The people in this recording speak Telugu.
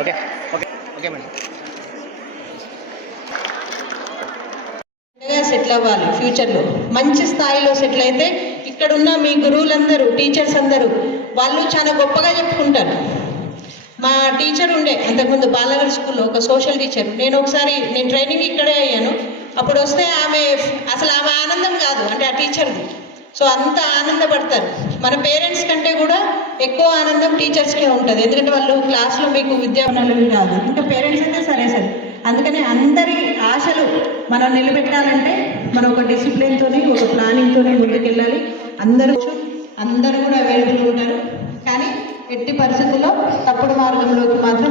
Okay okay okay madam. Settle అవ్వాలి ఫ్యూచర్లో మంచి స్థాయిలో సెటిల్ అయితే ఇక్కడున్న మీ గురువులందరూ టీచర్స్ అందరూ వాళ్ళు చాలా గొప్పగా చెప్పుకుంటారు. మా టీచర్ ఉండే అంతకుముందు బాలనగర్ స్కూల్లో ఒక సోషల్ టీచర్ నేను ఒకసారి నేను ట్రైనింగ్ ఇక్కడే అయ్యాను. అప్పుడు వస్తే ఆమె అసలు ఆమె ఆనందం కాదు అంటే ఆ టీచర్ది సో అంత ఆనందపడతారు. మన పేరెంట్స్ కంటే కూడా ఎక్కువ ఆనందం టీచర్స్కే ఉంటుంది. ఎందుకంటే వాళ్ళు క్లాస్లో మీకు విద్యావనాలు కాదు ఇంకా పేరెంట్స్ అయితే సరే సరే. అందుకని అందరి ఆశలు మనం నిలబెట్టాలంటే మనం ఒక డిసిప్లిన్తోని ఒక ప్లానింగ్తోనే ముందుకెళ్ళాలి. అందరూ అందరూ కూడా అవైలబుల్ ఉంటారు. కానీ ఎట్టి పరిస్థితుల్లో తప్పుడు మార్గంలోకి మాత్రం